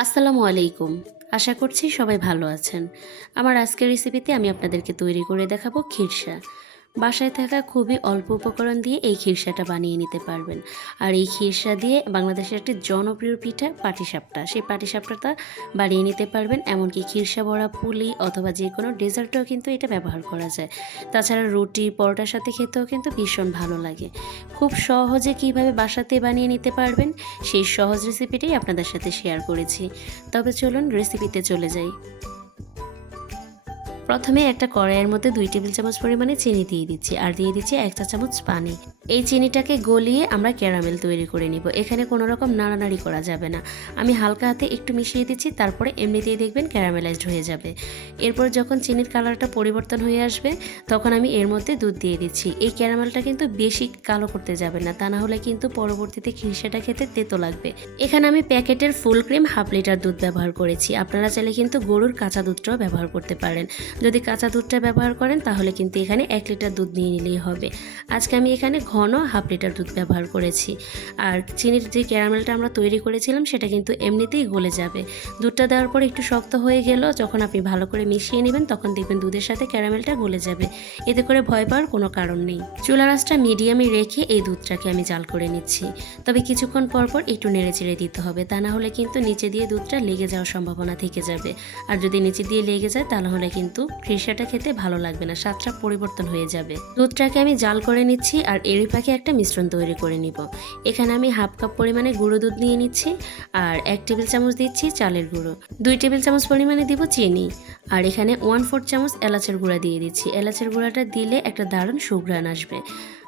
আসসালামু আলাইকুম। আশা করছি সবাই ভালো আছেন। আমার আজকের রেসিপিতে আমি আপনাদেরকে তৈরি করে দেখাবো খিরসা বাসায় থাকা খুবই অল্প উপকরণ দিয়ে এই খিরসাটা বানিয়ে নিতে পারবেন। আর এই খিরসা দিয়ে বাংলাদেশের একটি জনপ্রিয় পিঠা পাটিসাপটা, সেই পাটিসাপটাটা বানিয়ে নিতে পারবেন। এমনকি খিরসা বড়া, পুলি অথবা যে কোনো ডেজার্টেও কিন্তু এটা ব্যবহার করা যায়। তাছাড়া রুটি, পরোটার সাথে খেতেও কিন্তু ভীষণ ভালো লাগে। খুব সহজে কীভাবে বাসাতে বানিয়ে নিতে পারবেন, সেই সহজ রেসিপিটাই আপনাদের সাথে শেয়ার করেছি। তবে চলুন রেসিপিতে চলে যাই। প্রথমে একটা কড়াইয়ের মধ্যে দুই টেবিল চামচ পরিমাণে চিনি দিয়ে দিচ্ছি আর দিয়ে দিচ্ছি এক চা চামচ পানি। এই চিনিটাকে গলিয়ে আমরা ক্যারামেল তৈরি করে নিব। এখানে কোনো রকম নাড়ানাড়ি করা যাবে না। আমি হালকা হাতে একটু মিশিয়ে দিচ্ছি, তারপরে এমনিতেই দেখবেন ক্যারামেলাইজড হয়ে যাবে। এরপর যখন চিনির কালারটা পরিবর্তন হয়ে আসবে, তখন আমি এর মধ্যে দুধ দিয়ে দিচ্ছি। এই ক্যারামেলটা কিন্তু বেশি কালো করতে যাবে না, তা না হলে কিন্তু পরবর্তীতে খিরসাটা খেতে তেতো লাগবে। এখানে আমি প্যাকেটের ফুল ক্রিম হাফ লিটার দুধ ব্যবহার করেছি। আপনারা চাইলে কিন্তু গরুর কাঁচা দুধটাও ব্যবহার করতে পারেন। যদি কাঁচা দুধটা ব্যবহার করেন, তাহলে কিন্তু এখানে এক লিটার দুধ নিয়ে নিলেই হবে। আজকে আমি এখানে ঘন হাফ লিটার দুধ ব্যবহার করেছি। আর চিনির যে ক্যারামেলটা আমরা তৈরি করেছিলাম, সেটা কিন্তু এমনিতেই গলে যাবে। দুধটা দেওয়ার পর একটু শক্ত হয়ে গেল, যখন আপনি ভালো করে মিশিয়ে নেবেন, তখন দেখবেন দুধের সাথে ক্যারামেলটা গলে যাবে। এতে করে ভয় পাওয়ার কোনো কারণ নেই। চুলা রাসটা মিডিয়ামে রেখে এই দুধটাকে আমি জাল করে নিচ্ছি। তবে কিছুক্ষণ পর পর একটু নেড়ে চেড়ে দিতে হবে, তা না হলে কিন্তু নিচে দিয়ে দুধটা লেগে যাওয়ার সম্ভাবনা থেকে যাবে। আর যদি নিচে দিয়ে লেগে যায় তাহলে কিন্তু খিরসাটা খেতে ভালো লাগবে না, স্বাদটা পরিবর্তন হয়ে যাবে। দুধটাকে আমি জাল করে নিচ্ছি, আর এরই পাখি একটা মিশ্রণ তৈরি করে নিব। এখানে আমি হাফ কাপ পরিমাণে গুঁড়ো দুধ নিয়ে নিচ্ছি আর এক টেবিল চামচ দিচ্ছি চালের গুঁড়ো। দুই টেবিল চামচ পরিমাণে দিব চিনি। আর এখানে ওয়ান ফোর চামচ এলাচের গুঁড়া দিয়ে দিচ্ছি। এলাচের গুঁড়াটা দিলে একটা দারুণ সুঘ্রাণ আসবে।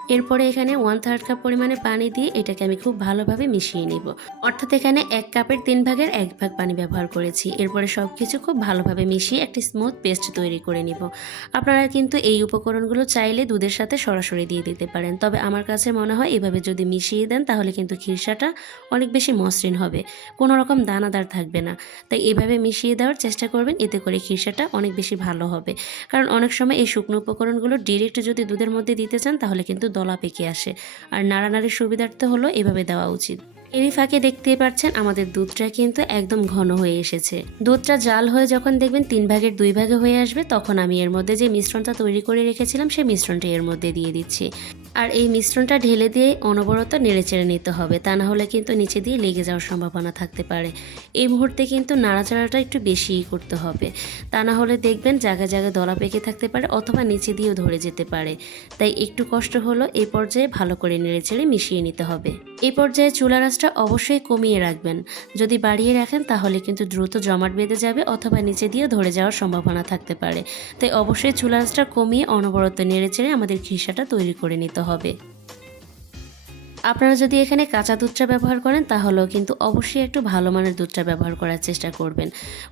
এরপরে এখানে ওয়ান থার্ড কাপ পরিমাণে পানি দিয়ে এটাকে আমি খুব ভালোভাবে মিশিয়ে নিব। অর্থাৎ এখানে এক কাপের তিন ভাগের এক ভাগ পানি ব্যবহার করেছি। এরপরে সব কিছু খুব ভালোভাবে মিশিয়ে একটি স্মুথ পেস্ট তৈরি করে নিব। আপনারা কিন্তু এই উপকরণগুলো চাইলে দুধের সাথে সরাসরি দিয়ে দিতে পারেন। তবে আমার কাছে মনে হয় এভাবে যদি মিশিয়ে দেন তাহলে কিন্তু খিরসাটা অনেক বেশি মসৃণ হবে। কোনো রকম দানাদার থাকবে না। তাই এভাবে মিশিয়ে দেওয়ার চেষ্টা করবেন, এতে করে খিরসাটা অনেক বেশি ভালো হবে। কারণ অনেক সময় এই শুকনো উপকরণগুলো ডিরেক্ট যদি দুধের মধ্যে দিতে চান তাহলে কিন্তু দলা পেকে আসে। আর নাড়ানাড়ির সুবিধার্থে হলো এভাবে দেওয়া উচিত। এরই ফাঁকে দেখতেই পাচ্ছেন আমাদের দুধটা কিন্তু একদম ঘন হয়ে এসেছে। দুধটা জাল হয়ে যখন দেখবেন তিন ভাগের দুই ভাগে হয়ে আসবে, তখন আমি এর মধ্যে যে মিশ্রণটা তৈরি করে রেখেছিলাম সেই মিশ্রণটা এর মধ্যে দিয়ে দিচ্ছি। আর এই মিশ্রণটা ঢেলে দিয়ে অনবরত নেড়েচেড়ে নিতে হবে। তা না হলে কিন্তু নিচে দিয়ে লেগে যাওয়ার সম্ভাবনা থাকতে পারে। এই মুহূর্তে কিন্তু নাড়াচাড়াটা একটু বেশিই করতে হবে। তা না হলে দেখবেন জায়গায় জায়গায় দলা পেকে থাকতে পারে অথবা নিচে দিয়েও ধরে যেতে পারে। তাই একটু কষ্ট হলো এই পর্যায়ে ভালো করে নেড়েচেড়ে মিশিয়ে নিতে হবে। এই পর্যায়ে চুলা রাসটা অবশ্যই কমিয়ে রাখবেন। যদি বাড়িয়ে রাখেন তাহলে কিন্তু দ্রুত জমাট বেঁধে যাবে অথবা নিচে দিয়ে ধরে যাওয়ার সম্ভাবনা থাকতে পারে। তাই অবশ্যই চুলা রাসটা কমিয়ে অনবরত নেড়েচেড়ে আমাদের খিসাটা তৈরি করে নিতে হবে। আপনারা যদি এখানে কাঁচা দুধটা ব্যবহার করেন, তাহলেও কিন্তু অবশ্যই একটু ভালো মানের দুধটা ব্যবহার করার চেষ্টা করবেন।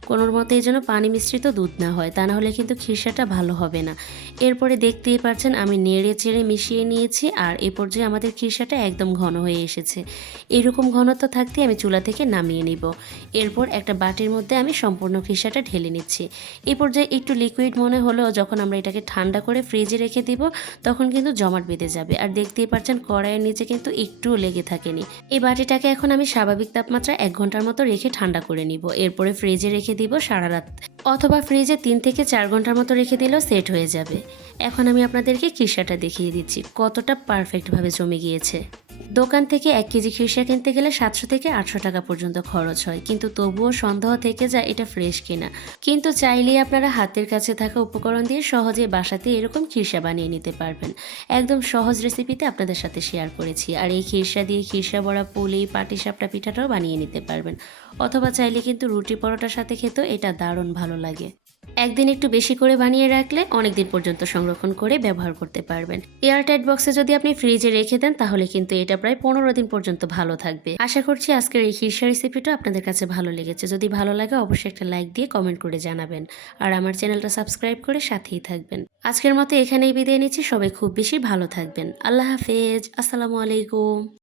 কোনোর মতেই যেন পানি মিশ্রিত দুধ না হয়, তা নাহলে কিন্তু খিরসাটা ভালো হবে না। এরপরে দেখতেই পাচ্ছেন আমি নেড়ে চেড়ে মিশিয়ে নিয়েছি, আর এ পর্যায়ে আমাদের খিরসাটা একদম ঘন হয়ে এসেছে। এরকম ঘনত্ব থাকতে আমি চুলা থেকে নামিয়ে নিব। এরপর একটা বাটির মধ্যে আমি সম্পূর্ণ খিরসাটা ঢেলে নিচ্ছি। এই পর্যায়ে একটু লিকুইড মনে হলেও যখন আমরা এটাকে ঠান্ডা করে ফ্রিজে রেখে দিব, তখন কিন্তু জমাট বেঁধে যাবে। আর দেখতেই পাচ্ছেন কড়াইয়ের নিচে কিন্তু একটুও লেগে থাকেনি। এই বাটিটাকে এখন আমি স্বাভাবিক তাপমাত্রা এক ঘণ্টার মতো রেখে ঠান্ডা করে নিব। এরপরে ফ্রিজে রেখে দিব সারা রাত। অথবা ফ্রিজে তিন থেকে চার ঘণ্টার মতো রেখে দিলেও সেট হয়ে যাবে। এখন আমি আপনাদেরকে কিসাটা দেখিয়ে দিচ্ছি, কতটা পারফেক্টভাবে জমে গিয়েছে। দোকান থেকে এক কেজি খিরসা কিনতে গেলে সাতশো থেকে আটশো টাকা পর্যন্ত খরচ হয়। কিন্তু তবুও সন্দেহ থেকে যায় এটা ফ্রেশ কিনা। কিন্তু চাইলেই আপনারা হাতের কাছে থাকা উপকরণ দিয়ে সহজে বাসাতে এরকম খিরসা বানিয়ে নিতে পারবেন। একদম সহজ রেসিপিতে আপনাদের সাথে শেয়ার করেছি। আর এই খিরসা দিয়ে খিরসা বড়া, পুলি পাটিসাপটা পিঠাটাও বানিয়ে নিতে পারবেন। অথবা চাইলে কিন্তু রুটি পরোটার সাথে খেতেও এটা দারুণ ভালো লাগে। একদিন একটু বেশি করে বানিয়ে রাখলে অনেক দিন পর্যন্ত সংরক্ষণ করে ব্যবহার করতে পারবেন। এয়ারটাইট বক্সে যদি আপনি ফ্রিজে রেখে দেন, তাহলে কিন্তু এটা প্রায় পনেরো দিন পর্যন্ত ভালো থাকবে। আশা করছি আজকের এই হিরসা রেসিপিটা আপনাদের কাছে ভালো লেগেছে। যদি ভালো লাগে, অবশ্যই একটা লাইক দিয়ে কমেন্ট করে জানাবেন। আর আমার চ্যানেলটা সাবস্ক্রাইব করে সাথেই থাকবেন। আজকের মতো এখানেই বিদায় নিচ্ছি। সবাই খুব বেশি ভালো থাকবেন। আল্লাহ হাফেজ। আসসালামু আলাইকুম।